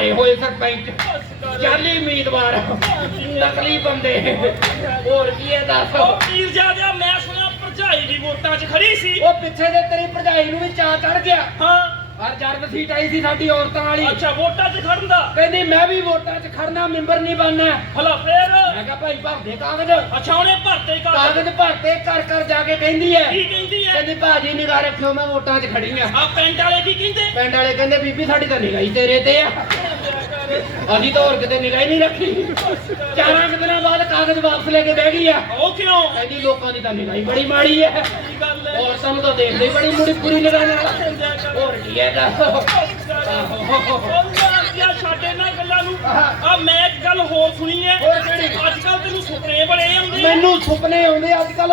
ਹਾਰੇ ਹੋਏ ਸਰਪੰਚ ਜਾਲੀ ਉਮੀਦਵਾਰ ਨਕਲੀ ਬੰਦੇ। ਹੋਰ ਕੀ ਹੈ ਦੱਸ। ਉਹ ਵੀਰ ਜਾਦਿਆ ਮੈਂ ਸੁਣਿਆ ਭਰਜਾਈ ਦੀ ਵੋਟਾਂ 'ਚ ਖੜੀ ਸੀ। ਉਹ ਪਿੱਛੇ ਦੇ ਤੇਰੀ ਭਰਜਾਈ ਨੂੰ ਵੀ ਚਾਹ ਚੜ ਗਿਆ। ਹਾਂ। ਹਰ ਜਰਦ ਸੀਟ ਆਈ ਸੀ ਸਾਡੀ ਔਰਤਾਂ ਵਾਲੀ। ਅੱਛਾ ਵੋਟਾਂ 'ਚ ਖੜਨ ਦਾ? ਕਹਿੰਦੀ ਮੈਂ ਵੀ ਵੋਟਾਂ 'ਚ ਖੜਨਾ ਮੈਂਬਰ ਨਹੀਂ ਬਣਨਾ। ਹਲਾ ਫੇਰ। ਮੈਂ ਕਿਹਾ ਭਾਈ ਭਰਦੇ ਕਾਗਜ਼। ਅੱਛਾ ਉਹਨੇ ਭਰਤੇ ਕਾਗਜ਼। ਕਾਗਜ਼ ਭਰਤੇ ਘਰ ਘਰ ਜਾ ਕੇ ਕਹਿੰਦੀ ਹੈ। ਕੀ ਕਹਿੰਦੀ ਹੈ? ਕਹਿੰਦੀ ਭਾਜੀ ਨਿਗਾਹ ਰੱਖਿਓ ਮੈਂ ਵੋਟਾਂ 'ਚ ਖੜੀ ਆ। ਆ ਪਿੰਡ ਵਾਲੇ ਕੀ ਕਹਿੰਦੇ? ਪਿੰਡ ਵਾਲੇ ਕਹਿੰਦੇ ਬੀਬੀ ਸਾਡੀ ਤਾਂ ਨਿਗਾਹ ਹੀ ਤੇਰੇ ਤੇ ਆ। ਅਸੀਂ ਤਾਂ ਹੋਰ ਕਿਤੇ ਨਿਗਾਹ ਹੀ ਨਹੀਂ ਰੱਖੀ। ਚਾਰਾਂ ਕੁ ਦਿਨਾਂ ਬਾਅਦ ਕਾਗਜ਼ ਵਾਪਸ ਲੈ ਕੇ ਬਹਿ ਗਈ ਆ। ਉਹ ਕਿਉਂ? ਕਹਿੰਦੀ ਲੋਕਾਂ ਦੀ ਤਾਂ ਨਿਗਾਹ ਹੀ ਬੜੀ ਮਾੜੀ ਹੈ ਗੱਲ ਹੈ। ਹੋਰ ਸਾਨੂੰ ਤਾਂ ਦੇਖਦੇ ਹੀ ਬੜੀ ਮੁੜੀ ਪੂਰੀ ਨਿਗਾਹ ਨਾਲ। ਹੋਰ ਕੀ ਹੈ ਛੱਡ ਗੱਲਾਂ ਨੂੰ। ਆ ਮੈਂ ਇੱਕ ਗੱਲ ਹੋਰ ਸੁਣੀ ਹੈ। ਹੋਰ ਕਿਹੜੀ? ਅੱਜ ਕੱਲ ਤੈਨੂੰ ਸੁਪਨੇ ਬੜੇ ਆਉਂਦੇ ਆ। ਮੈਨੂੰ ਸੁਪਨੇ ਆਉਂਦੇ ਅੱਜ ਕੱਲ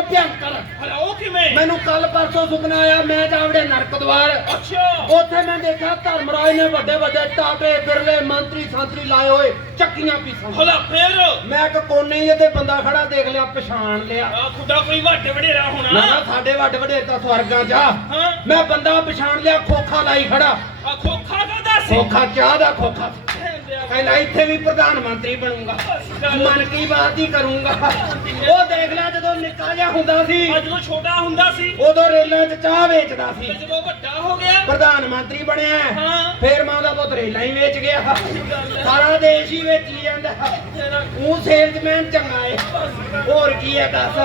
ਹਲਾ ਉਹ ਕਿਵੇਂ? ਮੈਨੂੰ ਕੱਲ ਪਰਸੋਂ ਸੁਪਨਾ ਆਇਆ ਮੈਂ ਜਾਵੜੇ ਨਰਕ ਦਵਾਰ। ਅੱਛਾ। ਉੱਥੇ ਮੈਂ ਦੇਖਿਆ ਧਰਮਰਾਜ ਨੇ ਵੱਡੇ ਵੱਡੇ ਟਾਟੇ ਬਿਰਲੇ ਮੰਤਰੀ ਸੰਤਰੀ ਲਾਏ ਹੋਏ ਚੱਕੀਆਂ ਪੀਸਾਂ। ਹਲਾ ਫੇਰ? ਮੈਂ ਇੱਕ ਕੋਨੇ ਜਿਹੇ ਤੇ ਬੰਦਾ ਖੜਾ ਦੇਖ ਲਿਆ ਪਛਾਣ ਲਿਆ। ਆ ਖੁਦਾ ਕੋਈ ਵੱਡੇ ਵਡੇਰਾ ਮੈਂ ਹੋਣਾ ਕਿਹਾ ਸਾਡੇ ਵੱਡ ਵੱਡੇ ਤਾਂ ਸਵਰਗਾਂ ਚ ਆ। ਹਾਂ। ਮੈਂ ਬੰਦਾ ਪਛਾਣ ਲਿਆ ਖੋਖਾ ਲਾਈ ਖੜਾ। ਆ ਖੋਖਾ ਦਾ ਦੱਸ। ਖੋਖਾ ਚਾਹ ਦਾ ਖੋਖਾ। ਕਹਿੰਦਾ ਇੱਥੇ ਵੀ ਪ੍ਰਧਾਨ ਮੰਤਰੀ ਬਣੂੰਗਾ। ਮਨ ਕੀ ਬਾਤ ਹੀ ਕਰੂੰਗਾ। ਉਹ ਦੇਖ ਲੈ ਜਦੋਂ ਨਿੱਕਾ ਜਿਹਾ ਹੁੰਦਾ ਸੀ ਜਦੋਂ ਛੋਟਾ ਹੁੰਦਾ ਸੀ ਉਦੋਂ ਰੇਲਾਂ 'ਚ ਚਾਹ ਵੇਚਦਾ ਤੇ ਸੀ ਜਦੋਂ ਵੱਡਾ ਹੋ ਗਿਆ ਪ੍ਰਧਾਨ ਮੰਤਰੀ ਬਣਿਆ। ਹਾਂ। ਫੇਰ ਮਾਂ ਦਾ ਪੁੱਤ ਰੇਲਾਂ ਹੀ ਵੇਚ ਗਿਆ। ਸਾਰਾ ਦੇਸ਼ ਹੀ ਵੇਚੀ ਜਾਂਦਾ। ਉਹ ਸੇਲਜ਼ਮੈਨ ਚੰਗਾ ਏ। ਹੋਰ ਕੀ ਹੈ ਦੱਸ?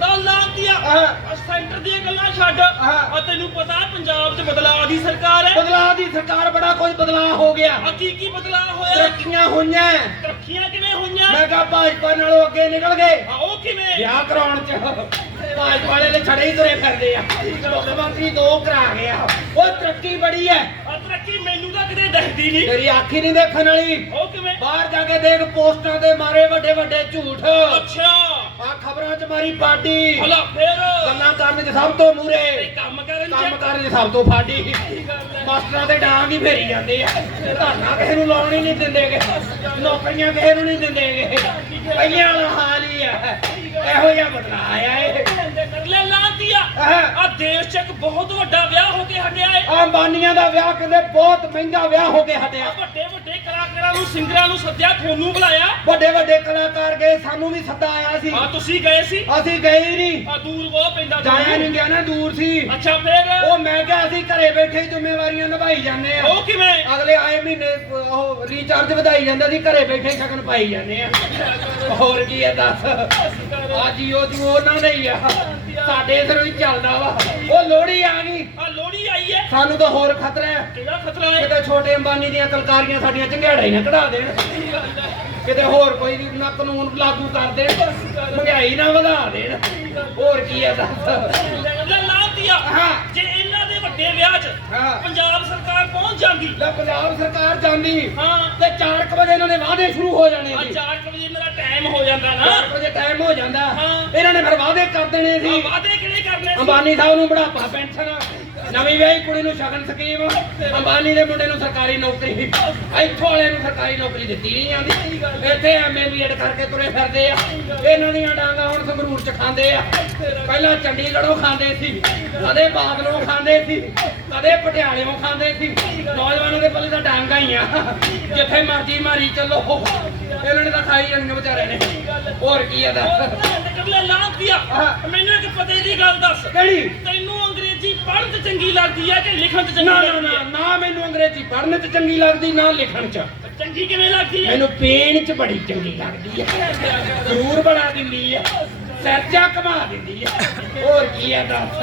ਦਾ ਨਾਮ ਦਿਆ ਆਹ, ਸੈਂਟਰ ਦੀਆਂ ਗੱਲਾਂ ਛੱਡ। ਆ ਤੈਨੂੰ ਪਤਾ ਪੰਜਾਬ 'ਚ ਬਦਲਾਅ ਦੀ ਸਰਕਾਰ ਹੈ? ਬਦਲਾਅ ਦੀ ਸਰਕਾਰ ਬੜਾ ਕੁਝ ਬਦਲਾਅ ਹੋ ਗਿਆ। ਆ ਕੀ ਕੀ ਬਦਲਾਅ ਹੋਇਆ? ਤਰੱਕੀਆਂ ਹੋਈਆਂ। ਤਰੱਕੀਆਂ ਕਿਵੇਂ ਹੋਈਆਂ? ਮੈਂ ਕਿਹਾ ਭਾਜਪਾ ਨਾਲੋਂ ਅੱਗੇ ਨਿਕਲ ਗਏ। ਆ ਉਹ ਕਿਵੇਂ? ਵਿਆਹ ਕਰਾਉਣ ਚ। ਭਾਜਪਾ ਵਾਲੇ ਨੇ ਛੜੇ ਹੀ ਤੁਰੇ ਫਿਰਦੇ ਆ। ਮੁੱਖ ਮੰਤਰੀ ਦੋ ਕਰਾ ਗਿਆ ਉਹ ਤਰੱਕੀ ਬੜੀ ਹੈ। ਆ ਤਰੱਕੀ ਮੈਨੂੰ ਤਾਂ ਕਿਤੇ ਦਿਖਦੀ ਨਹੀਂ। ਤੇਰੀ ਅੱਖ ਹੀ ਨਹੀਂ ਦੇਖਣ ਵਾਲੀ। ਉਹ ਕਿਵੇਂ? ਬਾਹਰ ਜਾ ਕੇ ਦੇਖ ਪੋਸਟਾਂ ਤੇ ਮਾਰੇ ਵੱਡੇ ਵੱਡੇ ਝੂਠ। ਅੱਛਾ। ਖਬਰਾਂ 'ਚ ਮਾਰੀ ਪਾਰਟੀ ਹਲਾ ਫੇਰ। ਗੱਲਾਂ ਕਰਨ 'ਚ ਸਭ ਤੋਂ ਮੂਰੇ ਕੰਮ ਕਰਨ ਕੰਮ ਚ ਕਰਨ 'ਚ ਸਭ ਤੋਂ ਫਾਡੀ ਮਾਸਟਰਾਂ ਦੇ ਡਾਂਗ ਹੀ ਫੇਰੀ ਜਾਂਦੇ ਆ। ਧਰਨਾ ਕਿਸੇ ਨੂੰ ਲਾਉਣ ਹੀ ਨਹੀਂ ਦਿੰਦੇਗੇ ਨੌਕਰੀਆਂ ਕਿਸੇ ਨੂੰ ਨਹੀਂ ਦਿੰਦੇਗੇ ਪਹਿਲਿਆਂ ਵਾਲਾ ਹਾਲ ਹੀ ਆ। ਇਹੋ ਜਿਹਾ ਬਦਲਾ ਆਇਆ ਏ। ਕਰ ਲੈ ਲਾਂਤੀਆ ਆਹ, ਆ ਦੇਸ਼ 'ਚ ਇੱਕ ਬਹੁਤ ਵੱਡਾ ਵਿਆਹ ਹੋ ਕੇ ਹਟਿਆ ਏ। ਆਹ ਅੰਬਾਨੀਆਂ ਦਾ ਵਿਆਹ ਕਹਿੰਦੇ ਬਹੁਤ ਮਹਿੰਗਾ ਵਿਆਹ ਹੋ ਕੇ ਆ ਹਟਿਆ ਵੱਡੇ ਵੱਡੇ ਕਲਾਕਾਰਾਂ ਨੂੰ ਸਿੰਗਰਾਂ ਨੂੰ ਸੱਦਿਆ ਤੁਹਾਨੂੰ ਬੁਲਾਇਆ। ਵੱਡੇ ਵੱਡੇ ਕਲਾਕਾਰ ਗਏ ਸਾਨੂੰ ਵੀ ਸੱਦਾ ਆਇਆ ਸੀ। ਆ ਤੁਸੀਂ ਗਏ ਸੀ? ਅਸੀਂ ਗਏ ਹੀ ਨਹੀਂ। ਆ ਦੂਰ ਬਹੁਤ ਪੈਂਦਾ ਜਾਇਆ ਨਹੀਂ ਗਿਆ ਨਾ ਦੂਰ ਸੀ। ਅੱਛਾ ਫੇਰ? ਉਹ ਮੈਂ ਕਿਹਾ ਅਸੀਂ ਘਰੇ ਬੈਠੇ ਹੀ ਜ਼ਿੰਮੇਵਾਰੀਆਂ ਨਿਭਾਈ ਜਾਂਦੇ ਆ। ਉਹ ਕਿਵੇਂ? ਅਗਲੇ ਆਏ ਮਹੀਨੇ ਉਹ ਰੀਚਾਰਜ ਵਧਾਈ ਜਾਂਦਾ ਸੀ ਘਰੇ ਬੈਠੇ ਸ਼ਗਨ ਪਾਈ ਜਾਂਦੇ ਆ। ਹੋਰ ਕੀ ਹੈ ਦੱਸ? ਆ ਜੀਓ ਜੂ ਉਹਨਾਂ ਦੇ ਹੀ ਆ। ਸਾਡੇ ਇਧਰੋਂ ਹੀ ਚੱਲਦਾ ਵਾ। ਉਹ ਲੋਹੜੀ ਆ ਗਈ। ਆ ਲੋੜੀ ਆਈ ਏ ਸਾਨੂੰ ਤਾਂ ਹੋਰ ਖਤਰਾ ਹੈ। ਕਿਹੜਾ ਖਤਰਾ ਏ ਕਿਤੇ ਛੋਟੇ ਅੰਬਾਨੀ ਦੀਆਂ ਕਲਕਾਰੀਆਂ ਸਾਡੀਆਂ ਚੰਗਿਆੜਾ ਹੀ ਨਾ ਕਢਾ ਦੇਣ। ਕਿਤੇ ਹੋਰ ਕੋਈ ਵੀ ਨਾ ਕਾਨੂੰਨ ਲਾਗੂ ਕਰ ਦੇਣ। ਮਹਿੰਗਾਈ ਨਾ ਵਧਾ ਦੇਣ। ਹੋਰ ਕੀ ਹੈ ਦੱਸ। ਲੈ ਲਾਂਤੀਆ ਹਾਂ। ਜੇ ਵੱਡੇ ਵਿਆਹ 'ਚ ਹਾਂ। ਪੰਜਾਬ ਸਰਕਾਰ ਪਹੁੰਚ ਜਾਂਦੀ। ਲੈ ਪੰਜਾਬ ਸਰਕਾਰ ਜਾਂਦੀ। ਹਾਂ। ਤੇ 4 ਵਜੇ ਇਹਨਾਂ ਦੇ ਵਾਅਦੇ ਸ਼ੁਰੂ ਹੋ ਜਾਣੇ ਆ ਸੀ। 4 ਵਜੇ ਮੇਰਾ ਟਾਈਮ ਹੋ ਜਾਂਦਾ ਨਾ। 4 ਵਜੇ ਟਾਈਮ ਹੋ ਜਾਂਦਾ। ਹਾਂ। ਇਹਨਾਂ ਨੇ ਫਿਰ ਵਾਅਦੇ ਕਰ ਦੇਣੇ ਸੀ। ਵਾਅਦੇ ਕਿਹੜੇ ਕਰਨੇ ਸੀ? ਅੰਬਾਨੀ ਸਾਹਿਬ ਨੂੰ ਬੁਢਾਪਾ ਪੈਨਸ਼ਨ ਨਵੀਂ ਵਿਆਹੀ ਕੁੜੀ ਨੂੰ ਸ਼ਗਨ ਸਕੀਮ ਅੰਬਾਨੀ ਦੇ ਮੁੰਡੇ ਨੂੰ ਸਰਕਾਰੀ ਨੌਕਰੀ। ਇੱਥੋਂ ਵਾਲਿਆਂ ਨੂੰ ਸਰਕਾਰੀ ਨੌਕਰੀ ਦਿੱਤੀ ਨਹੀਂ ਜਾਂਦੀ। ਇੱਥੇ ਐਮਏ ਬੀਐਡ ਕਰਕੇ ਤੁਰੇ ਫਿਰਦੇ ਆ। ਇਹਨਾਂ ਦੀਆਂ ਡਾਂਗਾ ਹੁਣ ਸੰਗਰੂਰ ਚ ਖਾਂਦੇ ਆ। ਪਹਿਲਾਂ ਚੰਡੀਗੜ੍ਹੋਂ ਖਾਂਦੇ ਸੀ ਕਦੇ ਬਾਦਲੋਂ ਖਾਂਦੇ ਸੀ ਕਦੇ ਪਟਿਆਲੇੋਂ ਖਾਂਦੇ ਸੀ। ਨੌਜਵਾਨਾਂ ਦੇ ਪੱਲੇ ਤਾਂ ਡਾਂਗਾ ਹੀ ਆ। ਜਿੱਥੇ ਮਰਜ਼ੀ ਮਾਰੀ ਚੱਲੋ। ਇਹਨਾਂ ਨੇ ਤਾਂ ਖਾਈ ਜਾਣੀਆਂ ਵਿਚਾਰੇ ਨੇ। ਹੋਰ ਕੀ ਆ ਦੱਸ। ਮੈਨੂੰ ਇੱਕ ਪਤੇ ਦੀ ਗੱਲ ਦੱਸ। ਕਿਹੜੀ? ਤੈਨੂੰ ਚੰਗੀ ਲੱਗਦੀ ਹੈ ਕਿ ਲਿਖਣ 'ਚ ਚੰਗੀ ਨਾ ਨਾ ਲੱਗਦੀ ਨਾ ਹੈ ਨਾ ਮੈਨੂੰ ਅੰਗਰੇਜ਼ੀ ਪੜ੍ਹਨ ਚ ਚੰਗੀ ਲੱਗਦੀ ਨਾ ਲਿਖਣ ਚ। ਚੰਗੀ ਕਿਵੇਂ ਲੱਗਦੀ ਹੈ ਮੈਨੂੰ ਪੇਨ ਚ ਬੜੀ ਚੰਗੀ ਲੱਗਦੀ ਹੈ ਜ਼ਰੂਰ ਬਣਾ ਦਿੰਦੀ ਹੈ ਸਰਜਾ ਕਮਾ ਦਿੰਦੀ ਹੈ ਹੋਰ ਕੀ ਹੈ ਦੱਸ।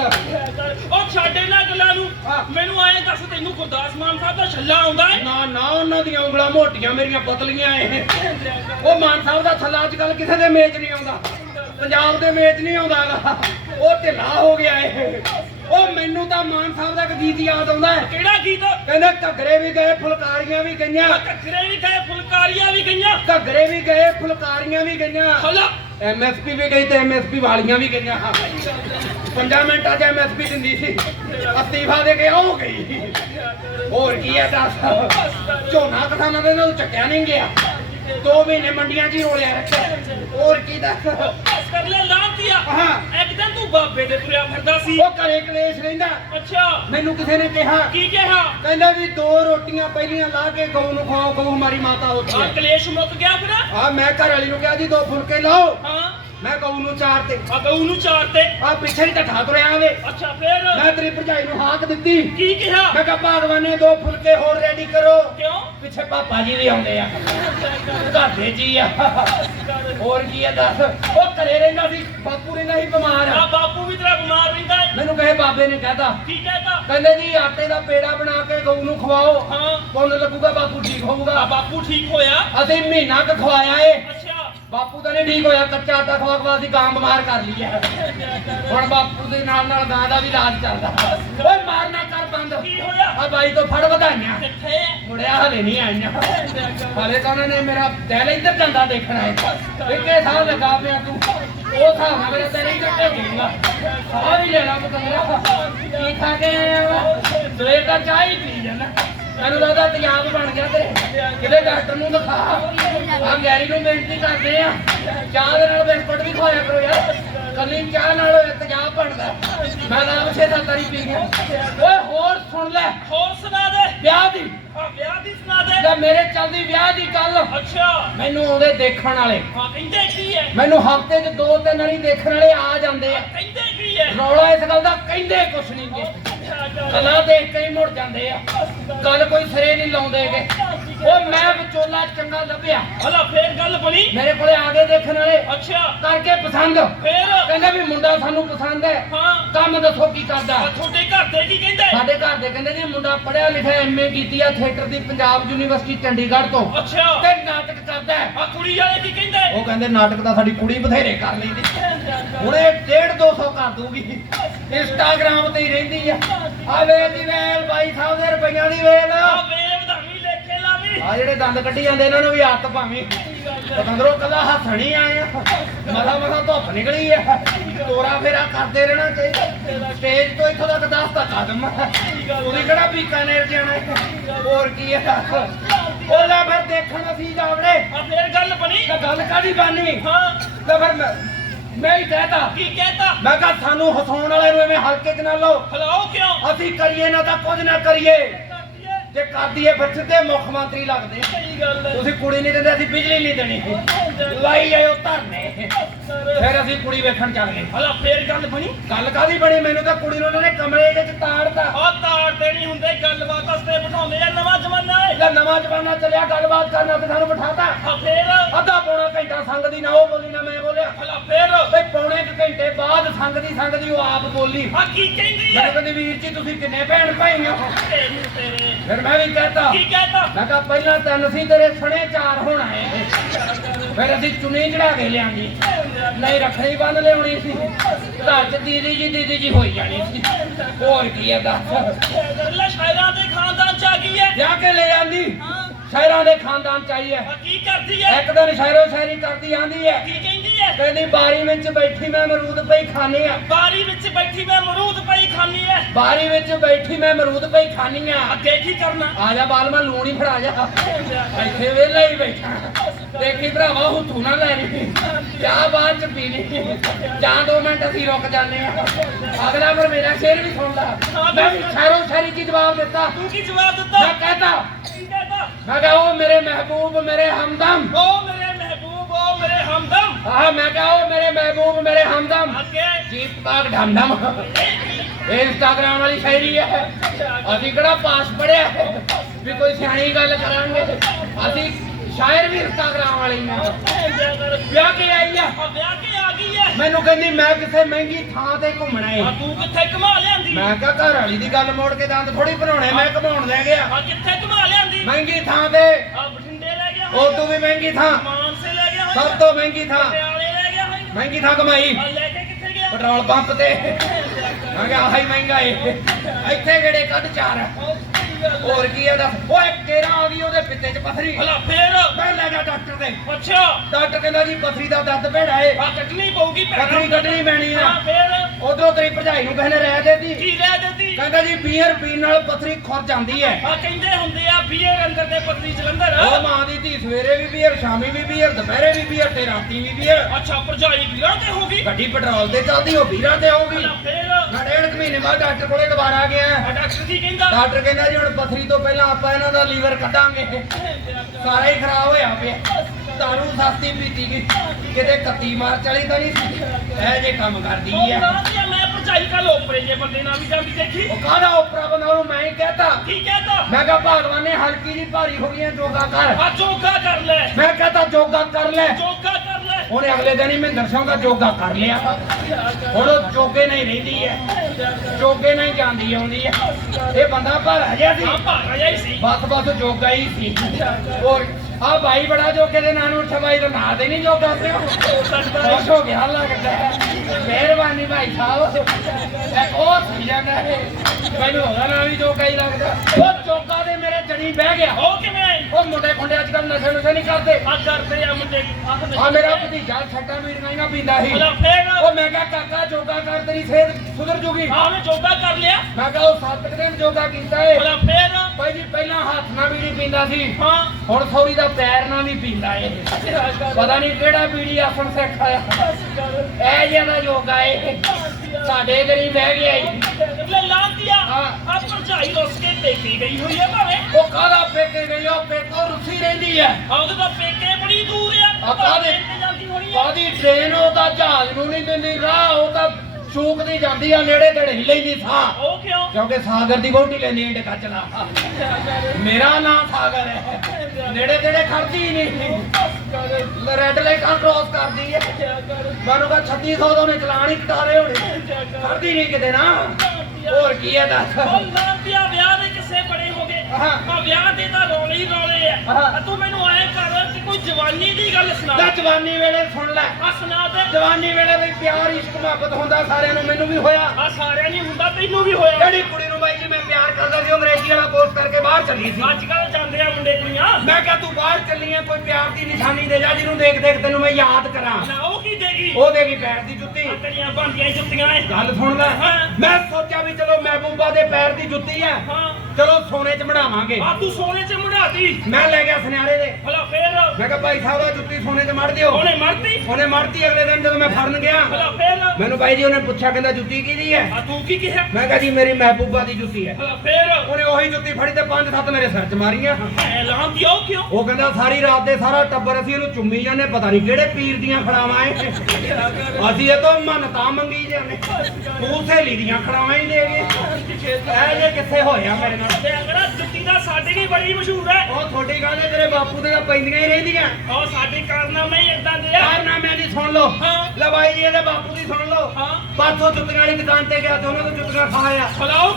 ਉਹ ਛੱਡ ਇਹਨਾਂ ਗੱਲਾਂ ਨੂੰ ਹਾਂ। ਮੈਨੂੰ ਐਂ ਦੱਸ ਤੈਨੂੰ ਗੁਰਦਾਸ ਮਾਨ ਸਾਹਿਬ ਦਾ ਛੱਲਾ ਆਉਂਦਾ ਹੈ ਨਾ ਨਾ ਉਹਨਾਂ ਦੀਆਂ ਉਂਗਲਾਂ ਮੋਟੀਆਂ ਮੇਰੀਆਂ ਪਤਲੀਆਂ ਐ ਉਹ ਮਾਨ ਸਾਹਿਬ ਦਾ ਥੱਲਾ ਅੱਜ ਕੱਲ ਕਿਸੇ ਦੇ ਮੇਚ ਨਹੀਂ ਆਉਂਦਾ। ਪੰਜਾਬ ਦੇ ਮੇਚ ਨਹੀਂ ਆਉਂਦਾਗਾ ਉਹ ਢਿੱਲਾ ਮੈਨੂੰ ਤਾਂ ਮਾਨ ਸਾਹਿਬ ਦਾ ਇੱਕ ਗੀਤ ਯਾਦ ਆਉਂਦਾ ਹੈ। ਕਿਹੜਾ ਗੀਤ? ਕਹਿੰਦੇ ਘੱਗਰੇ ਵੀ ਗਏ ਫੁਲਕਾਰੀਆਂ ਵੀ ਗਈਆਂ। ਘੱਗਰੇ ਵੀ ਗਏ ਫੁਲਕਾਰੀਆਂ ਵੀ ਗਈਆਂ। ਘੱਗਰੇ ਵੀ ਗਏ ਫੁਲਕਾਰੀਆਂ ਵੀ ਗਈਆਂ। ਹਲਾ। ਐਮਐਸਪੀ ਵੀ ਗਈ ਤੇ ਐਮਐਸਪੀ ਵਾਲੀਆਂ ਵੀ ਗਈਆਂ। ਹਾਂ ਪੰਜਾਂ ਮਿੰਟਾਂ 'ਚ ਐਮਐਸਪੀ ਦਿੰਦੀ ਸੀ। ਅਸਤੀਫਾ ਦੇ ਕੇ ਉਹ ਗਈ। ਹੋਰ ਕੀ ਹੈ ਦੱਸ। ਝੋਨਾ ਕਿਸਾਨਾਂ ਦੇ ਨਾਲ ਚੱਕਿਆ ਨਹੀਂ ਗਿਆ। ਦੋ ਮਹੀਨੇ ਮੰਡੀਆਂ 'ਚ ਹੀ ਰੋਲਿਆ ਰੱਖਿਆ। ਹੋਰ ਕੀ ਦੱਸ। ਕਰ ਲਿਆ ਲਾਂਤੀਆ ਹਾਂ। ਦਿਨ ਤੂੰ ਬਾਬੇ ਦੇ ਤੁਰਿਆ ਫਿਰਦਾ ਸੀ। ਉਹ ਘਰੇ ਕਲੇਸ਼ ਰਹਿੰਦਾ। ਅੱਛਾ। ਮੈਨੂੰ ਕਿਸੇ ਨੇ ਕਿਹਾ। ਕੀ ਕਿਹਾ? ਕਹਿੰਦਾ ਵੀ ਦੋ ਰੋਟੀਆਂ ਪਹਿਲੀਆਂ ਲਾ ਕੇ ਗਊ ਨੂੰ ਖਵਾਓ ਗਊ ਹਮਾਰੀ ਮਾਤਾ ਹੋਤੀ ਆ ਹੈ। ਕਲੇਸ਼ ਮੁੱਕ ਗਿਆ ਫਿਰ? ਆ ਮੈਂ ਘਰ ਵਾਲੀ ਨੂੰ ਕਿਹਾ ਜੀ ਦੋ ਫੁਲਕੇ ਲਾਓ। ਹਾਂ। ਮੈਂ ਗਊ ਨੂੰ ਚਾਰ ਤੇ। ਆ ਗਊ ਨੂੰ ਚਾਰ ਤੇ। ਆ ਪਿੱਛੇ ਹੀ ਢੱਠਾ ਤੁਰਿਆ ਆਵੇ ਅੱਛਾ ਫਿਰ? ਮੈਂ ਤੇਰੀ ਭਰਜਾਈ ਨੂੰ ਹਾਕ ਦਿੱਤੀ। ਕੀ ਕਿਹਾ? ਮੈਂ ਕਿਹਾ ਭਾਗਵਾਨੇ ਦੋ ਫੁਲਕੇ ਹੋਰ ਰੈਡੀ ਕਰੋ। ਕਿਉਂ? ਪਿੱਛੇ ਪਾਪਾ ਜੀ ਵੀ ਆਉਂਦੇ ਆ। ਘਾਦੇ ਜੀ ਆ। ਹੋਰ ਕੀ ਆ ਦੱਸ? ਉਹ ਘਰੇ ਰਹਿੰਦਾ ਸੀ ਬਾਪੂ ਰਹਿੰਦਾ ਸੀ ਬਿਮਾਰ। ਆ ਬਾਪੂ ਵੀ ਤੇਰਾ ਬਿਮਾਰ ਰਹਿੰਦਾ ਹੈ ਮੈਨੂੰ ਕਹੇ ਬਾਬੇ ਨੇ ਕਹਿਤਾ। ਕੀ ਕਹਤਾ? ਕਹਿੰਦੇ ਜੀ ਆਟੇ ਦਾ ਪੇੜਾ ਬਣਾ ਕੇ ਗਊ ਨੂੰ ਖਵਾਓ। ਹਾਂ। ਪੁੰਨ ਲੱਗੂਗਾ ਬਾਪੂ ਠੀਕ ਹੋਊਗਾ। ਬਾਪੂ ਠੀਕ ਹੋਇਆ? ਅਸੀਂ ਮਹੀਨਾ ਕੁ ਖਵਾਇਆ ਏ। ਅੱਛਾ। ਬਾਪੂ ਤਾਂ ਨਹੀਂ ਠੀਕ ਹੋਇਆ ਕੱਚਾ ਆਟਾ ਖਵਾ ਖਵਾ ਅਸੀਂ ਗਾਂ ਬਿਮਾਰ ਕਰ ਲਈ ਹੈ। ਹੁਣ ਬਾਪੂ ਦੇ ਨਾਲ ਨਾਲ ਗਾਂ ਦਾ ਵੀ ਇਲਾਜ ਚੱਲਦਾ। ਓਏ ਮਾਰਨਾ ਕਰ ਬੰਦ। ਕੀ ਹੋਇਆ? ਆ ਬਾਈ ਤੋਂ ਫੜ ਵਧਾਈਆਂ। ਕਿੱਥੇ? ਮੁੜਿਆ ਹਲੇ ਨਹੀਂ ਆਈਆਂ ਹਲੇ ਤਾਂ ਉਹਨਾਂ ਨੇ ਮੇਰਾ ਦਿਲ ਇੱਧਰ ਜਾਂਦਾ ਦੇਖਣਾ ਹੈ ਇੱਕੇ ਸਾਹ ਲੱਗਾ ਪਿਆ ਤੂੰ। ਉਹ ਸਾਹ ਨਾਲ ਮੇਰਾ ਦਿਲ ਇੱਧਰ ਭੇਜੇਗਾ ਸਾਹ ਵੀ ਲੈਣਾ ਪਤੰਗਰਾ ਕੀ ਖਾ ਕੇ ਆਇਆ ਵਾ? ਸਵੇਰ ਦਾ ਚਾਹ ਹੀ ਪੀ ਜਾਣਾ। ਤੈਨੂੰ ਲੱਗਦਾ ਤੇਜ਼ਾਬ ਬਣ ਗਿਆ ਤੇਰੇ ਕਿਤੇ ਡਾਕਟਰ ਨੂੰ ਦਿਖਾ। ਆ ਗੈਰੀ ਨੂੰ ਬੇਨਤੀ ਕਰਦੇ ਆ ਚਾਹ ਦੇ ਨਾਲ ਬਿਸਕੁਟ ਵੀ ਖਵਾਇਆ ਕਰੋ ਯਾਰ। ਕੱਲੀ ਚਾਹ ਨਾਲ ਤੇਜ਼ਾਬ ਬਣਦਾ। ਮੈਂ ਤਾਂ ਆਪ ਛੇ ਸੱਤ ਵਾਰੀ ਪੀ ਗਿਆ। ਓਏ ਹੋਰ ਸੁਣ ਲੈ। ਹੋਰ ਸੁਣਾ ਦੇ। ਵਿਆਹ ਦੀ। ਆ ਵਿਆਹ ਦੀ ਸੁਣਾ ਦੇ। ਤਾਂ ਮੇਰੇ ਚੱਲਦੀ ਵਿਆਹ ਦੀ ਗੱਲ ਅੱਛਾ। ਮੈਨੂੰ ਆਉਂਦੇ ਦੇਖਣ ਵਾਲੇ। ਹਾਂ ਕਹਿੰਦੇ ਕੀ ਹੈ? ਮੈਨੂੰ ਹਫ਼ਤੇ 'ਚ ਦੋ ਤਿੰਨ ਵਾਰੀ ਦੇਖਣ ਵਾਲੇ ਆ ਜਾਂਦੇ ਆ। ਕਹਿੰਦੇ ਕੀ ਹੈ? ਰੌਲਾ ਇਸ ਗੱਲ ਦਾ ਕਹਿੰਦੇ ਕੁਛ ਨਹੀਂ ਗੇ ਕਲਾ ਦੇਖ ਕੇ ਹੀ ਮੁੜ ਜਾਂਦੇ ਆ। ਗੱਲ ਕੋਈ ਸਿਰੇ ਨਹੀਂ ਲਾਉਂਦੇਗੇ ਉਹ ਮੈਂ ਵਿਚੋਲਾ ਚੰਗਾ ਲੱਭਿਆ। ਹਲਾ ਫੇਰ ਗੱਲ ਬਣੀ? ਮੇਰੇ ਕੋਲੇ ਆ ਗਏ ਦੇਖਣ ਵਾਲੇ। ਅੱਛਾ। ਕਰਕੇ ਪਸੰਦ। ਫੇਰ? ਕਹਿੰਦੇ ਵੀ ਮੁੰਡਾ ਸਾਨੂੰ ਪਸੰਦ ਹੈ। ਹਾਂ। ਕੰਮ ਦੱਸੋ ਕੀ ਕਰਦਾ। ਤੁਹਾਡੇ ਘਰ ਦੇ ਕੀ ਕਹਿੰਦੇ? ਸਾਡੇ ਘਰ ਦੇ ਕਹਿੰਦੇ ਜੀ ਮੁੰਡਾ ਪੜਿਆ ਲਿਖਿਆ ਐਮਏ ਕੀਤੀ ਆ ਥੀਏਟਰ ਦੀ ਪੰਜਾਬ ਯੂਨੀਵਰਸਿਟੀ ਚੰਡੀਗੜ੍ਹ ਤੋਂ। ਅੱਛਾ। ਤੇ ਨਾਟਕ ਕਰਦਾ ਹੈ। ਆ ਕੁੜੀ ਵਾਲੇ ਕੀ ਕਹਿੰਦੇ? ਉਹ ਕਹਿੰਦੇ ਨਾਟਕ ਤਾਂ ਸਾਡੀ ਕੁੜੀ ਬਥੇਰੇ ਕਰ ਲੈਂਦੀ। ਹੁਣੇ 1.5 200 ਕਰ ਦੂਗੀ ਇੰਸਟਾਗ੍ਰਾਮ ਤੇ ਹੀ ਰਹਿੰਦੀ ਆ। ਆ ਵੇਲ ਦੀ ਵੇਲ ਬਾਈ ਸਾਹਿਬ ਦੇ ਰੁਪਈਆਂ ਦੀ ਵੇਲ। ਆ ਵੇਵ ਧਾਮੀ ਲੇਖੇ ਲਾਵੀ ਆ ਜਿਹੜੇ ਦੰਦ ਕੱਢੀ ਜਾਂਦੇ ਇਹਨਾਂ ਨੂੰ ਵੀ ਹੱਥ ਭਾਵੇਂ। ਪਤੰਦਰੋਂ ਕੱਲਾ ਹੱਸਣੀ ਆਏ ਆ ਮਸਾ ਮਸਾ ਧੁੱਪ ਨਿਕਲੀ ਆ। ਤੋਰਾ ਫੇਰਾ ਕਰਦੇ ਰਹਿਣਾ ਚਾਹੀਦਾ। ਸਟੇਜ ਤੋਂ ਇੱਥੋਂ ਤੱਕ 10 ਤੱਕ ਕਦਮ ਉਹਦੀ ਕਿਹੜਾ ਬੀਕਾਨੇਰ ਜਾਣਾ ਹੈ? ਹੋਰ ਕੀ ਆ? ਉਹਦਾ ਫਿਰ ਦੇਖਣ ਅਸੀਂ ਜਾਵੜੇ। ਆ ਫੇਰ ਗੱਲ ਬਣੀ। ਗੱਲ ਕਾਦੀ ਬਾਨੀ? ਹਾਂ। ਤਾਂ ਫਿਰ ਮੈਂ ਹੀ ਕਹਤਾ। ਕੀ ਕਹਿਤਾ? ਮੈਂ ਕਿਹਾ ਸਾਨੂੰ ਹਸਾਉਣ ਵਾਲੇ ਨੂੰ ਐਵੇਂ ਹਲਕੇ 'ਚ ਨਾ ਲਓ। ਹਲਾਓ ਕਿਉਂ? ਅਸੀਂ ਕਰੀਏ ਨਾ ਤਾਂ ਕੁਝ ਨਾ ਕਰੀਏ। ਜੇ ਕਰ ਦਈਏ ਫਿਰ ਸਿੱਧੇ ਮੁੱਖ ਮੰਤਰੀ ਲੱਗਦੇ। ਸਹੀ ਗੱਲ ਹੈ। ਤੁਸੀਂ ਕੁੜੀ ਨਹੀਂ ਦਿੰਦੇ ਅਸੀਂ ਬਿਜਲੀ ਨਹੀਂ ਦੇਣੀ। ਲਾਈ ਜਾਇਓ ਧਰਨੇ। ਫਿਰ ਅਸੀਂ ਕੁੜੀ ਵੇਖਣ ਚੱਲ ਗਏ। ਹਲਾ ਫੇਰ ਗੱਲ ਬਣੀ? ਗੱਲ ਕਾਦੀ ਬਣੀ? ਮੈਨੂੰ ਤਾਂ ਕੁੜੀ ਨੂੰ ਉਹਨਾਂ ਨੇ ਕਮਰੇ ਦੇ ਵਿੱਚ ਤਾੜਤਾ। ਆ ਤਾੜ ਦੇਣੀ ਹੁੰਦੇ ਗੱਲਬਾਤ ਵਾਸਤੇ ਬਿਠਾਉਂਦੇ ਆ ਨਵਾਂ ਜ਼ਮਾਨਾ ਹੈ ਇਹਦਾ ਨਵਾਂ ਜਮਾਨਾ ਚੱਲਿਆ ਗੱਲਬਾਤ ਕਰਨਾ ਤੇ ਸਾਨੂੰ ਬਿਠਾਤਾ। ਆ ਫੇਰ? ਅੱਧਾ ਪੌਣਾ ਘੰਟਾ ਸੰਗ ਦੀ ਨਾ ਉਹ ਬੋਲੀ ਨਾ ਮੈਂ ਬੋਲਿਆ। ਹਲਾ ਫੇਰ? ਬਈ ਪੌਣੇ ਕੁ ਘੰਟੇ ਬਾਅਦ ਸੰਗ ਦੀ ਸੰਗ ਦੀ ਉਹ ਆਪ ਬੋਲੀ। ਆ ਕੀ ਕਹਿੰਦੀ ਹੈ ਕਹਿੰਦੀ ਵੀਰ ਜੀ ਤੁਸੀਂ ਕਿੰਨੇ ਭੈਣ ਭਾਈ ਹੋ? ਤੇਰੇ। ਫਿਰ ਮੈਂ ਵੀ ਕਹਤਾ। ਕੀ ਕਹਿਤਾ? ਮੈਂ ਕਿਹਾ ਪਹਿਲਾਂ ਤਿੰਨ ਸੀ ਤੇਰੇ ਸਣੇ ਚਾਰ ਹੁਣ ਆਏ ਫਿਰ ਅਸੀਂ ਚੁਣੀ ਚੜਾ ਕੇ ਲਿਆਂਦੀ। ਨਹੀਂ ਰੱਖੜੀ ਬੰਨ ਲਿਆਉਣੀ ਸੀ। ਘਰ ਚ ਦੀਦੀ ਜੀ ਦੀਦੀ ਜੀ ਹੋਈ ਜਾਣੀ ਸੀ। ਹੋਰ ਕੀ ਹੈ ਦੱਸ। ਲੈ ਸ਼ਾਇਰਾਂ ਦੇ ਖਾਨਦਾਨ ਚ ਆ ਗਈ ਹੈ ਜਾ ਕੇ ਲੈ ਆਂਦੀ। ਹਾਂ। ਦੇ ਖਾਨਦਾਨ ਚਾਹੀਏ ਆ ਕੀ ਕਰਦੀ ਹੈ ਇੱਕ ਦਿਨ ਸ਼ਹਿਰੋ ਸ਼ਾਇਰੀ ਕਰਦੀ ਆਂਦੀ ਹੈ ਕੀ ਕਹਿੰਦੀ ਹੈ ਕਹਿੰਦੀ ਬਾਰੀ ਵਿੱਚ ਬੈਠੀ ਮੈਂ ਅਮਰੂਦ ਪਈ ਖਾਣੀ ਆ। ਬਾਰੀ ਵਿੱਚ ਬੈਠੀ ਮੈਂ ਮਰੂਦ ਪਈ ਖਾਨੀ ਹੈ ਬਾਰੀ ਵਿੱਚ ਬੈਠੀ ਮੈਂ ਅਮਰੂਦ ਪਈ ਖਾਣੀ ਆ। ਅੱਗੇ ਕੀ ਕਰਨਾ। ਆ ਜਾ ਬਾਲ ਮੈਂ ਲੂਣ ਹੀ ਫੜਾ ਜਾ। ਇੱਥੇ ਵੇਲਾ ਹੀ ਬੈਠਾ। ਦੇਖੀ ਭਰਾਵਾ ਹੁੱਥੂ ਨਾ ਲੈ ਲਈ। ਚਾਹ ਬਾਅਦ ਚ ਪੀ ਲਈ। ਚਾਹ ਦੋ ਮਿੰਟ ਅਸੀਂ ਰੁਕ ਜਾਂਦੇ ਆ। ਅਗਲਾ ਪਰ ਮੇਰਾ ਸ਼ੇਰ ਵੀ ਸੁਣਦਾ। ਮੈਂ ਸ਼ਹਿਰੋ ਸ਼ਾਇਰੀ ਕੀ ਜਵਾਬ ਦਿੱਤਾ। ਤੂੰ ਕੀ ਜਵਾਬ ਦਿੱਤਾ? ਮੈਂ ਕਹਤਾ। ਮੈਂ ਕਿਹਾ ਉਹ ਮੇਰੇ ਮਹਿਬੂਬ ਮੇਰੇ ਹਮਦਮ। ਓ ਮੇਰੇ ਮਹਿਬੂਬ ਓ ਮੇਰੇ ਹਮਦਮ ਆਹ ਮੈਂ ਕਿਹਾ ਉਹ ਮੇਰੇ ਮਹਿਬੂਬ ਮੇਰੇ ਹਮਦਮ ਪਾਕ ਢਮਢਮ ਇਹ ਇੰਸਟਾਗ੍ਰਾਮ ਵਾਲੀ ਸ਼ਾਇਰੀ ਹੈ। ਅਸੀਂ ਕਿਹੜਾ ਪਾਸ ਪੜਿਆ ਵੀ ਕੋਈ ਸਿਆਣੀ ਗੱਲ ਕਰਾਂਗੇ। ਅਸੀਂ ਸ਼ਾਇਰ ਵੀ ਇੰਸਟਾਗ੍ਰਾਮ ਵਾਲੀ ਆ ਵਿਆਹ ਕੇ ਆਈ ਆ। ਆ ਵਿਆਹ ਕੇ ਆ ਗਈ ਹੈ। ਮੈਨੂੰ ਕਹਿੰਦੀ ਮੈਂ ਕਿਸੇ ਮਹਿੰਗੀ ਥਾਂ ਤੇ ਘੁੰਮਣਾ ਆ ਏ ਤੂੰ ਕਿੱਥੇ ਘੁਮਾ ਲਿਆਂਦੀ? ਮੈਂ ਕਿਹਾ ਘਰ ਵਾਲੀ ਦੀ ਗੱਲ ਮੋੜ ਕੇ ਦੰਦ ਥੋੜੀ ਬਣਾਉਣੇ ਮੈਂ ਘਮਾਉਣ ਲੈ ਗਿਆ। ਆ ਕਿੱਥੇ ਘੁਮਾ ਲਿਆਂਦੀ? ਮਹਿੰਗੀ ਥਾਂ ਤੇ। ਆ ਬਠਿੰਡੇ ਲੈ ਗਿਆ। ਉਹ ਤੋਂ ਵੀ ਮਹਿੰਗੀ ਥਾਂ। ਮਾਨਸੇ ਲੈ ਗਿਆ ਸਭ ਤੋਂ ਮਹਿੰਗੀ ਥਾਂ ਪਟਿਆਲੇ ਲੈ ਗਿਆ ਹੋਏਗਾ ਮਹਿੰਗੀ ਥਾਂ ਕਮਾਈ। ਆ ਲੈ ਕੇ ਕਿੱਥੇ ਗਿਆ? ਪੈਟਰੋਲ ਪੰਪ ਤੇ। ਮੈਂ ਕਿਹਾ ਆਹੀ ਮਹਿੰਗਾ ਏ। ਇੱਥੇ ਕਿਹੜੇ ਕੱਢ ਚਾਰ? ਹੋਰ ਕੀ ਆ ਦੱਸ। ਓਏ ਕੇਰਾ ਆ ਗਈ ਉਹਦੇ ਪਿੱਤੇ 'ਚ ਪਥਰੀ। ਭਲਾ ਫੇਰ। ਮੈਂ ਲੈ ਜਾ ਡਾਕਟਰ ਦੇ। ਅੱਛਾ। ਡਾਕਟਰ ਕਹਿੰਦਾ ਜੀ ਪਥਰੀ ਦਾ ਦਰਦ ਭੇੜਾ ਏ। ਆ ਕੱਟਣੀ ਪਊਗੀ ਭੈਣ। ਪਥਰੀ ਕੱਢਣੀ ਪੈਣੀ ਆ। ਹਾਂ ਫੇਰ। ਉਧਰੋਂ ਤੇਰੀ ਭਰਜਾਈ ਨੂੰ ਕਹਿੰਦੇ ਰਹਿ ਦੇਤੀ। ਕੀ ਰਹਿ ਦਿੱਤੀ? ਕਹਿੰਦਾ ਜੀ ਬੀਅਰ ਪੀਣ ਨਾਲ ਪਥਰੀ ਖੁਰ ਜਾਂਦੀ ਹੈ। ਆ ਕਹਿੰਦੇ ਹੁੰਦੇ ਆ ਬੀਅਰ ਅੰਦਰ ਦੇ ਪਤਲੀ ਜਲੰਧਰ। ਉਹ ਮਾਂ ਦੀ ਧੀ ਸਵੇਰੇ ਵੀ ਬੀਅਰ ਸ਼ਾਮੀ ਵੀ ਬੀਅਰ ਦੁਪਹਿਰੇ ਵੀ ਬੀਅਰ ਤੇ ਰਾਤੀ ਵੀ ਬੀਅਰ ਅੱਛਾ ਭਰਜਾਈ ਬੀਅਰ ਤੇ ਹੋ ਗਈ? ਗੱਡੀ ਪੈਟਰੋਲ ਤੇ ਚੱਲਦੀ ਉਹ ਵੀਰਾਂ ਤੇ ਆਉਗੀ ਭਲਾ ਫੇਰ? ਮੈਂ ਡੇਢ ਕੁ ਮਹੀਨੇ ਬਾਅਦ ਡਾਕਟਰ ਕੋਲੇ ਦੁਬਾਰਾ ਗਿਆ। ਡਾਕਟਰ ਕੀ ਕਹਿੰਦਾ? ਡਾਕਟਰ ਕਹਿੰਦਾ ਜੀ ਹੁਣ ਪਥਰੀ ਤੋਂ ਪਹਿਲਾਂ ਆਪਾਂ ਇਹਨਾਂ ਦਾ ਲੀਵਰ ਕੱਢਾਂਗੇ। ਸਾਰਾ ਹੀ ਖਰਾਬ ਹੋਇਆ ਪਿਆ। ਦਾਰੂ ਸਸਤੀ ਪੀਤੀ ਗਈ। ਕਿਤੇ ਕੱਤੀ ਮਾਰ ਚਲੀ ਤਾਂ ਨਹੀਂ ਸੀ। ਇਹ ਜੇ ਕੰਮ ਕਰਦੀ ਉਹ ਮੈਂ ਭਰਜਾਈ ਕੱਲ ਓਪਰੇ ਜੇ ਬੰਦੇ ਨਾਲ ਵੀ ਜਾਂਦੀ ਦੇਖੀ। ਉਹ ਕਾਹਦਾ ਉਪਰਾ ਬੰਦਾ ਉਹਨੂੰ ਮੈਂ ਹੀ ਕਹਤਾ। ਕੀ ਕਹਿੰਦਾ ਮੈਂ ਕਿਹਾ ਭਗਵਾਨ ਨੇ ਹਲਕੀ ਜੀ ਭਾਰੀ ਹੋ ਗਈਆਂ ਜੋਗਾ ਕਰ। ਆ ਜੋਗਾ ਕਰ ਲੈ। ਮੈਂ ਕਹਤਾ ਜੋਗਾ ਕਰ ਲੈ। ਜੋਗਾ ਕਰ ਲੈ। ਉਹਨੇ ਅਗਲੇ ਦਿਨ ਹੀ ਮਹਿੰਦਰ ਸਿੰਘ ਦਾ ਜੋਗਾ ਕਰ ਲਿਆ। ਹੁਣ ਉਹ ਜੋਗੇ ਨਹੀਂ ਰਹਿੰਦੀ ਹੈ। ਜੋਗੇ ਨਹੀਂ ਜਾਂਦੀ ਆਉਂਦੀ ਹੈ। ਇਹ ਬੰਦਾ ਭਾਰਾ ਜਿਹਾ ਸੀ। ਆ ਭਾਰਾ ਜਾਈ ਸੀ। ਬਸ ਬਸ ਜੋਗਾ ਹੀ ਸੀ। ਹੋਰ ਆ ਭਾਈ ਬੜਾ ਜੋਗੇ ਦੇ ਨਾਂ ਨੂੰ ਉੱਠ ਬਾਈ ਦਾ ਨਾਂ ਦੇ ਨਹੀਂ ਜੋਗਾ ਸੀ ਖੁਸ਼ ਹੋ ਗਿਆ ਲੱਗਦਾ ਹੈ। ਮਿਹਰਬਾਨੀ ਭਾਈ ਸਾਹਿਬ। ਉਹ ਸੀ ਜਾਂਦਾ ਹੈ ਮੈਨੂੰ ਉਹਦਾ ਨਾਂ ਵੀ ਜੋਗਾ ਹੀ ਲੱਗਦਾ। ਉਹ ਜੋਗਾ ਦੇ ਮੇਰੇ ਜੜੀ ਬਹਿ ਗਿਆ। ਉਹ ਕਿਵੇਂ ਉਹ ਮੁੰਡੇ ਖੁੰਡੇ ਨਸ਼ੇ ਨੁਸ਼ੇ ਨਹੀਂ ਕਰਦੇ। ਆ ਕਰਦੇ ਆ ਮੁੰਡੇ ਆ ਮੇਰਾ ਭਤੀਜਾ ਛੱਟਾ ਮੀਟੀਆਂ ਹੀ ਨਾ ਪੀਂਦਾ ਸੀ। ਭਲਾ ਫੇਰ ਉਹ ਮੈਂ ਕਿਹਾ ਕਾਕਾ ਜੋਗਾ ਕਰ ਤੇਰੀ ਸਿਹਤ ਸੁਧਰ ਜੂਗੀ। ਆ ਉਹਨੇ ਜੋਗਾ ਕਰ ਲਿਆ। ਮੈਂ ਕਿਹਾ ਉਹ ਸੱਤ ਕੁ ਦਿਨ ਜੋਗਾ ਕੀਤਾ ਏ। ਭਲਾ ਫੇਰ ਭਾਈ ਜੀ ਪਹਿਲਾਂ ਹੱਥ ਨਾਲ ਬੀੜੀ ਪੀਂਦਾ ਸੀ। ਹਾਂ। ਹੁਣ ਸੌਰੀ ਦਾ ਪੈਰ ਨਾਲ ਵੀ ਪੀਂਦਾ ਏ ਪਤਾ ਨਹੀਂ ਕਿਹੜਾ ਬੀੜੀ ਆਸਣ ਸਿੱਖ ਆਇਆ। ਇਹ ਜਿਹਾ ਦਾ ਯੋਗਾ ਏ। ਸਾਡੇ ਗਰੀ ਬਹਿ ਗਿਆ ਈ ਲੈ ਲਾਂਤੀਆ। ਹਾਂ। ਆ ਭਰਜਾਈ ਰੁੱਸ ਕੇ ਪੇਕੇ ਗਈ ਹੋਈ ਆ ਭਾਵੇਂ। ਉਹ ਕਾਹਦਾ ਪੇਕੇ ਗਈ? ਉਹ ਪੇਕੋ ਐ ਆ। ਉਹਦੇ ਤਾਂ ਪੇਕੇ ਬੜੀ ਦੂਰ ਆ। ਕਾਹਦੇ? ਟ੍ਰੇਨ ਤੇ ਜਾਂਦੀ ਹੋਣੀ ਆ। ਕਾਦੀ ਟ੍ਰੇਨ ਉਹ ਤਾਂ ਜਹਾਜ਼ ਨੂੰ ਨਹੀਂ ਦਿੰਦੀ ਰਾਹ ਉਹ ਤਾਂ ਚੂਕਦੀ ਜਾਂਦੀ ਆ ਨੇੜੇ ਤੇੜੇ ਹੀ ਲੈਂਦੀ ਸਾਹ। ਉਹ ਕਿਉਂ? ਕਿਉਂਕਿ ਸਾਗਰ ਦੀ ਵੋਟੀ ਲੈਂਦੀ ਇੰਡਕਾ ਚਲਾ ਮੇਰਾ ਨਾਮ ਸਾਗਰ ਹੈ। ਨੇੜੇ ਤੇੜੇ ਖੜਦੀ ਹੀ ਨਹੀਂ। ਰੈੱਡ ਲਾਈਟਾਂ ਕ੍ਰੋਸ ਕਰਦੀ ਹੈ ਮੈਨੂੰ ਕਹਾ 3600 ਦਾ ਉਹਨੇ ਚਲਾਨ ਹੀ ਕਟਾਰੇ ਹੋਣੇ। ਖੜਦੀ ਨਹੀਂ ਕਿਤੇ ਨਾ। ਹੋਰ ਕੀ ਹੈ ਦੱਸ। ਉਹ ਲਾਂਤੀਆ ਵਿਆਹ ਦੇ ਕਿਸੇ ਬੜੇ ਹੋ ਗਏ ਹਾਂ। ਆ ਵਿਆਹ ਦੇ ਤਾਂ ਰੌਲੇ ਹੀ। ਤੂੰ ਮੈਨੂੰ ਐਂ ਕਰ ਕਿ ਕੋਈ ਜਵਾਨੀ ਦੀ ਗੱਲ ਸੁਣਾ। ਲੈ ਜਵਾਨੀ ਵੇਲੇ ਸੁਣ ਲੈ। ਆ ਸੁਣਾ ਦੇ। ਜਵਾਨੀ ਵੇਲੇ ਵੀ ਪਿਆਰ ਇਸ਼ਕ ਮੁਹੱਬਤ ਹੁੰਦਾ ਸਾਰਿਆਂ ਨੂੰ ਮੈਨੂੰ ਵੀ ਹੋਇਆ। ਆ ਸਾਰਿਆਂ ਨਹੀਂ ਹੁੰਦਾ ਤੈਨੂੰ ਵੀ ਹੋਇਆ। ਜਿਹੜੀ ਕੁੜੀ ਨੂੰ ਬਾਈ ਜੀ ਮੈਂ ਪਿਆਰ ਕਰਦਾ ਸੀ ਉਹ ਅੰਗਰੇਜ਼ੀ ਵਾਲਾ ਕੋਰਸ ਕਰਕੇ ਬਾਹਰ ਚੱਲੀ ਸੀ। ਅੱਜ ਕੱਲ ਜਾਂਦੇ ਆ ਮੁੰਡੇ ਕੁੜੀਆਂ। ਮੈਂ ਕਿਹਾ ਤੂੰ ਬਾਹਰ ਚੱਲੀ ਆ ਕੋਈ ਪਿਆਰ ਦੀ ਨਿਸ਼ਾਨੀ ਦੇ ਜਾ ਜਿਹਨੂੰ ਦੇਖ ਦੇਖ ਤੈਨੂੰ ਮੈਂ ਯਾਦ ਕਰਾਂ। ਨਾ ਉਹ ਕੀ ਦੇਗੀ? ਉਹ ਦੇਗੀ ਪੈਰ ਦੀ ਜੁੱਤੀ। ਤੇਰੀਆਂ ਬੰਦੀਆਂ ਜੁੱਤੀਆਂ ਐ। ਗੱਲ ਸੁਣ ਲੈ। ਹਾਂ। ਮੈਂ ਸੋਚਿਆ ਵੀ ਚਲੋ ਮਹਿਬੂਬਾ ਦੇ ਪੈਰ ਦੀ ਜੁੱਤੀ ਹੈ ਹਾਂ। ਚਲੋ ਸੋਨੇ 'ਚ ਮੜਾਵਾਂਗੇ। ਆ ਤੂੰ ਸੋਨੇ 'ਚ ਮੁੜਾਤੀ। ਮੈਂ ਲੈ ਗਿਆ ਸੁਨਿਆਰੇ ਦੇ। ਭਲਾ ਫੇਰ। ਮੈਂ ਕਿਹਾ ਭਾਈ ਸਾਹਿਬ ਆ ਜੁੱਤੀ ਸੋਨੇ 'ਚ ਮੜ ਦਿਓ। ਉਹਨੇ ਮਰਤੀ ਉਹਨੇ ਮੜਤੀ ਅਗਲੇ ਦਿਨ ਜਦੋਂ ਮੈਂ ਫੜਨ ਗਿਆ। ਭਲਾ ਫੇਰ। ਮੈਨੂੰ ਭਾਈ ਜੀ ਉਹਨੇ ਪੁੱਛਿਆ ਕਹਿੰਦਾ ਜੁੱਤੀ ਕਿਹਦੀ ਹੈ? ਆ ਤੂੰ ਕੀ ਕਿਹਾ? ਮੈਂ ਕਿਹਾ ਜੀ ਮੇਰੀ ਮਹਿਬੂਬਾ ਦੀ ਜੁੱਤੀ ਹੈ। ਭਲਾ ਫੇਰ। ਉਹਨੇ ਉਹੀ ਜੁੱਤੀ ਫੜੀ ਤੇ ਪੰਜ ਸੱਤ ਮੇਰੇ ਸਿਰ 'ਚ ਮਾਰੀਆਂ। ਐ ਲਾਂਦੀ ਉਹ ਕਿਉਂ? ਉਹ ਕਹਿੰਦਾ ਸਾਰੀ ਰਾਤ ਦੇ ਸਾਰਾ ਟੱਬਰ ਅਸੀਂ ਇਹਨੂੰ ਚੁੰਮੀ ਜਾਂਦੇ ਪਤਾ ਨਹੀਂ ਕਿਹੜੇ ਪੀਰ ਦੀਆਂ ਖੜਾਵਾਂ ਏ ਅਸੀਂ ਇਹ ਤੋਂ ਮੰਨਤਾਂ ਮੰਗੀ ਜਾਂਦੇ। ਤੂੰ ਸਹੇਲੀ ਦੀਆਂ ਖੜਾਵਾਂ ਹੀ ਦੇ ਗਏ ਇਹ ਜੇ ਕਿੱਥੇ ਹੋਇਆ ਮੇਰੇ ਤੇ ਅਗਰਾ ਜੁੱਤੀ ਦਾ ਸਾਡੀ ਵੀ ਬੜੀ ਮਸ਼ਹੂਰ ਹੈ। ਉਹ ਤੁਹਾਡੀ ਗੱਲ ਹੈ ਤੇਰੇ ਬਾਪੂ ਦੀਆਂ ਪੈਂਦੀਆਂ ਹੀ ਰਹਿੰਦੀਆਂ। ਉਹ ਸਾਡੇ ਕਾਰਨਾਮੇ ਹੀ ਇਦਾਂ ਦੇ ਆ। ਕਾਰਨਾਮਿਆਂ ਦੀ ਸੁਣ ਲਓ। ਹਾਂ। ਲਵਾਈ ਜੀ ਇਹਦੇ ਬਾਪੂ ਦੀ ਸੁਣ ਲਓ। ਹਾਂ। ਪਾਸੋਂ ਜੁੱਤੀਆਂ ਵਾਲੀ ਦੁਕਾਨ ਤੇ ਗਿਆ ਤੇ ਉਹਨਾਂ ਤੋਂ ਜੁੱਤੀਆਂ ਖਾਇਆ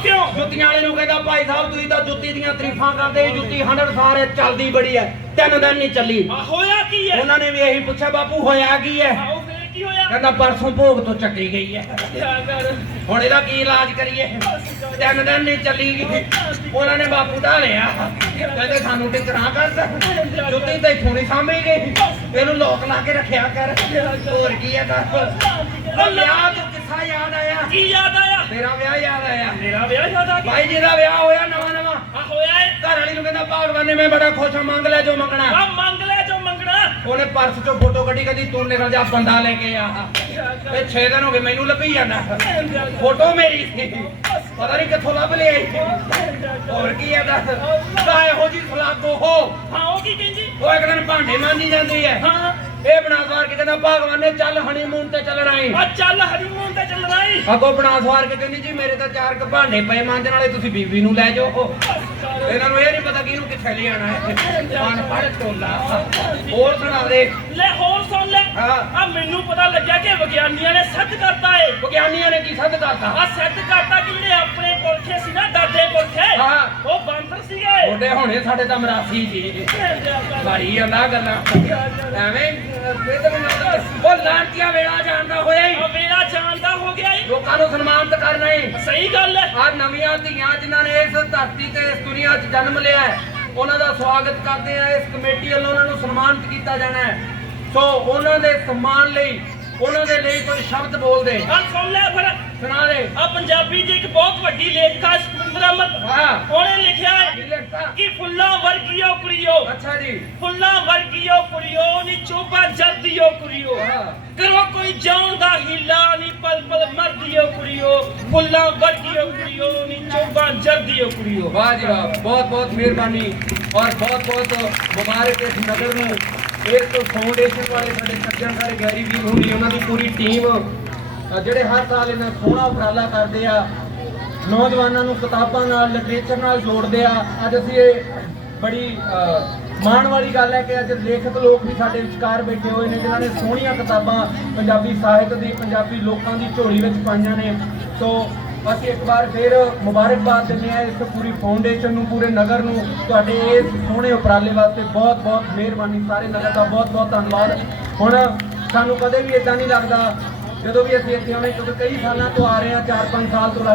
ਕਿਉਂ? ਜੁੱਤੀਆਂ ਵਾਲੇ ਨੂੰ ਕਹਿੰਦਾ ਭਾਈ ਸਾਹਿਬ ਤੁਸੀਂ ਤਾਂ ਜੁੱਤੀ ਦੀਆਂ ਤਾਰੀਫਾਂ ਕਰਦੇ ਜੁੱਤੀ 100 ਸਾਰੇ ਚੱਲਦੀ ਬੜੀ ਹੈ। ਤਿੰਨ ਦਿਨ ਨਹੀਂ ਚੱਲੀ। ਆ ਹੋਇਆ ਕੀ ਹੈ? ਉਹਨਾਂ ਨੇ ਵੀ ਇਹੀ ਪੁੱਛਿਆ ਬਾਪੂ ਹੋਇਆ ਕੀ ਹੈ? ਕਹਿੰਦਾ ਪਰਸੋਂ ਭੋਗ ਤੋਂ ਚੱਕੀ ਗਈ ਹੈ। ਹੁਣ ਇਹਦਾ ਕੀ ਇਲਾਜ ਕਰੀਏ? ਤਿੰਨ ਦਿਨ ਨਹੀਂ ਚੱਲੀ ਗਈ। ਉਹਨਾਂ ਨੇ ਬਾਪੂ ਦਾ ਲਿਆ ਕਹਿੰਦੇ ਸਾਨੂੰ ਟਿਕਰਾਂ ਕਰ ਜੁੱਤੀ ਤਾਂ ਨਹੀਂ ਸਾਂਭੀ ਗਈ। ਇਹਨੂੰ ਲੋਕ ਲਾ ਕੇ ਰੱਖਿਆ ਕਰ। ਹੋਰ ਕੀ ਹੈ ਦੱਸ? ਉਹ ਤੋਂ ਕਿੱਸਾ ਯਾਦ ਆਇਆ? ਕੀ ਯਾਦ ਆਇਆ? ਮੇਰਾ ਵਿਆਹ ਯਾਦ ਆਇਆ। ਮੇਰਾ ਵਿਆਹ ਯਾਦ ਆ ਗਿਆ। ਭਾਈ ਜੀ ਦਾ ਵਿਆਹ ਹੋਇਆ ਨਵਾਂ ਨਵਾਂ ਆ ਹੋਇਆ ਏ। ਘਰ ਵਾਲੀ ਨੂੰ ਕਹਿੰਦਾ ਭਗਵਾਨ ਨੇ ਮੈਂ ਬੜਾ ਖੁਸ਼ ਹਾਂ ਮੰਗ ਲੈ ਜੋ ਮੰਗਣਾ ਆ ਮੰਗ ਲੈ ਉਹਨੇ ਪਰਸ ਚੋਂ ਫੋਟੋ ਕੱਢੀ ਕਹਿੰਦੀ ਤੂੰ ਨਿਕਲ ਜਾ ਬੰਦਾ ਲੈ ਕੇ ਆ। ਤੇ 6 ਦਿਨ ਹੋ ਗਏ ਮੈਨੂੰ ਲੱਭੀ ਜਾਂਦਾ। ਫੋਟੋ ਮੇਰੀ ਸੀ। ਪਤਾ ਨਹੀਂ ਕਿੱਥੋਂ ਲੱਭ ਲਿਆ ਹੋਰ ਕੀ ਆ ਦੱਸ? ਤਾਂ ਇਹੋ ਜੀ ਸਲਾਗੋ ਹੋ। ਹਾਂ ਉਹ ਕੀ ਕਹਿੰਦੀ? ਉਹ ਇੱਕ ਦਿਨ ਭਾਂਡੇ ਮਾਂਜੀ ਜਾਂਦੀ ਹੈ। ਹਾਂ। ਇਹ ਬਣਾ ਸਵਾਰ ਕੇ ਕਹਿੰਦਾ ਭਗਵਾਨ ਨੇ ਚੱਲ ਹਨੀਮੂਨ ਤੇ ਚੱਲਣਾ ਏ। ਆ ਚੱਲ ਹਰੀਮੂਨ ਤੇ ਚੱਲਣਾ ਈ ਅੱਗੋਂ ਬਣਾ ਸਵਾਰ ਕੇ ਕਹਿੰਦੀ ਜੀ ਮੇਰੇ ਤਾਂ ਚਾਰ ਕ ਭਾਂਡੇ ਪਏ ਮਾਂਜਣ ਵਾਲੇ ਤੁਸੀਂ ਬੀਬੀ ਨੂੰ ਲੈ ਜਾਓ। ਇਹਨਾਂ ਨੂੰ ਇਹ ਨਹੀਂ ਪਤਾ ਕਿ ਇਹਨੂੰ ਕਿੱਥੇ ਲਿਆਣਾ ਹੈ। ਮਨ ਪੜ ਟੋਲਾ ਹੋਰ ਸੁਣਾ ਦੇ। ਲੈ ਹੋਰ ਸੁਣ ਲੈ। ਹਾਂ। ਆ ਮੈਨੂੰ ਪਤਾ ਲੱਗਿਆ ਕਿ ਵਿਗਿਆਨੀਆਂ ਨੇ ਸਿੱਧ ਕਰਤਾ ਏ। ਵਿਗਿਆਨੀਆਂ ਨੇ ਕੀ ਸਿੱਧ ਕਰਤਾ? ਆ ਸਿੱਧ ਕਰਤਾ ਕਿ ਜਿਹੜੇ ਆਪਣੇ ਪੁਰਖੇ ਸੀ ਨਾ ਦਾਦੇ ਪੁਰਖੇ ਹਾਂ। ਉਹ ਬਾਂਦਰ ਸੀਗੇ। ਉਹਦੇ ਹੋਣੇ ਸਾਡੇ ਤਾਂ ਮਰਾਸੀ ਜੀ। ਭਾਰੀ ਜਾਂਦਾ ਗੱਲਾਂ। ਐਵੇਂ ਕਿਤੇ ਵੀ ਨਾ ਉਹ ਲਾਂਟੀਆਂ ਵੇਲਾ ਜਾਣਦਾ ਹੋਇਆ ਹੀ। ਆ ਮੇਰਾ ਹੋ ਗਿਆ ਈ ਲੋਕਾਂ ਨੂੰ ਸਨਮਾਨਿਤ ਕਰਨਾ ਹੀ ਸਹੀ ਗੱਲ ਹੈ। ਆ ਨਵੀਆਂ ਧੀਆਂ ਜਿਨ੍ਹਾਂ ਨੇ ਇਸ ਧਰਤੀ ਤੇ ਇਸ ਦੁਨੀਆ 'ਚ ਜਨਮ ਲਿਆ ਹੈ ਉਹਨਾਂ ਦਾ ਸਵਾਗਤ ਕਰਦੇ ਆ ਇਸ ਕਮੇਟੀ ਵੱਲੋਂ ਉਹਨਾਂ ਨੂੰ ਸਨਮਾਨਿਤ ਕੀਤਾ ਜਾਣਾ ਹੈ। ਸੋ ਉਹਨਾਂ ਦੇ ਸਨਮਾਨ ਲਈ ਉਹਨਾਂ ਦੇ ਲਈ ਕੁਝ ਸ਼ਬਦ ਬੋਲਦੇ। ਆ ਸੁਣ ਲੈ ਫਿਰ। ਸੁਣਾ ਦੇ। ਆ ਪੰਜਾਬੀ ਦੀ ਇੱਕ ਬਹੁਤ ਵੱਡੀ ਲੇਖਕਾ ਸੁੰਦਰ ਅਮਰ ਹਾਂ ਉਹਨੇ ਲਿਖਿਆ ਕੀ ਹੈ ਲਿਖਤਾ ਕਿ ਫੁੱਲਾਂ ਵਰਗੀਓ ਕੁੜੀਓ। ਅੱਛਾ ਜੀ। ਫੁੱਲਾਂ ਵਰਗੀਓ ਕੁੜੀਓ ਨੀ ਚੋਬਾ ਜਰਦੀਓ ਕੁੜੀਓ। ਕਰੋ ਕੋਈ ਜਾਣ ਦਾ ਹੀਲਾ ਨੀ ਪਲ ਪਲ ਮਰਦੀਓ ਕੁੜੀਓ। ਫੁੱਲਾਂ ਵਰਗੀਓ ਕੁੜੀਓ ਨੀ ਚੋਬਾ ਜਰਦੀਓ ਕੁੜੀਓ। ਵਾਹ ਜੀ ਵਾਹ। ਬਹੁਤ ਬਹੁਤ ਮਿਹਰਬਾਨੀ ਔਰ ਬਹੁਤ ਬਹੁਤ ਮੁਬਾਰਕ ਇਸ ਨਗਰ ਨੂੰ। ਇਸ ਫਾਊਂਡੇਸ਼ਨ ਵਾਲੇ ਸਾਡੇ ਸੱਜਣ ਸਾਰੇ ਗੈਰੀ ਵੀਰ ਹੋਣੀ ਉਹਨਾਂ ਦੀ ਪੂਰੀ ਟੀਮ ਜਿਹੜੇ ਹਰ ਸਾਲ ਇਹਨਾਂ ਸੋਹਣਾ ਉਪਰਾਲਾ ਕਰਦੇ ਆ ਨੌਜਵਾਨਾਂ ਨੂੰ ਕਿਤਾਬਾਂ ਨਾਲ ਲਿਟਰੇਚਰ ਨਾਲ ਜੋੜਦੇ ਆ। ਅੱਜ ਅਸੀਂ ਇਹ ਬੜੀ ਮਾਣ ਵਾਲੀ ਗੱਲ ਹੈ ਕਿ ਅੱਜ ਲੇਖਕ ਲੋਕ ਵੀ ਸਾਡੇ ਵਿਚਕਾਰ ਬੈਠੇ ਹੋਏ ਨੇ, ਜਿਨ੍ਹਾਂ ਨੇ ਸੋਹਣੀਆਂ ਕਿਤਾਬਾਂ ਪੰਜਾਬੀ ਸਾਹਿਤ ਦੀ, ਪੰਜਾਬੀ ਲੋਕਾਂ ਦੀ ਝੋਲੀ ਵਿੱਚ ਪਾਈਆਂ ਨੇ। ਸੋ, ਅਸੀਂ ਇੱਕ ਵਾਰ ਫਿਰ ਮੁਬਾਰਕਬਾਦ ਦਿੰਦੇ ਹਾਂ ਇਸ ਪੂਰੀ ਫਾਊਂਡੇਸ਼ਨ ਨੂੰ, ਪੂਰੇ ਨਗਰ ਨੂੰ, ਤੁਹਾਡੇ ਇਸ ਸੋਹਣੇ ਉਪਰਾਲੇ ਵਾਸਤੇ ਬਹੁਤ ਬਹੁਤ ਮਿਹਰਬਾਨੀ। ਸਾਰੇ ਨਗਰ ਦਾ ਬਹੁਤ ਬਹੁਤ ਧੰਨਵਾਦ। ਹੁਣ ਸਾਨੂੰ ਕਦੇ ਵੀ ਇਦਾਂ ਨਹੀਂ ਲੱਗਦਾ, ਜਦੋਂ ਵੀ ਅਸੀਂ ਇੱਥੇ ਆਉਂਦੇ ਕਿਉਂਕਿ ਕਈ ਸਾਲਾਂ ਤੋਂ ਆ ਰਹੇ ਹਾਂ 4-5 ਸਾਲ ਤੋਂ ਲੱਗ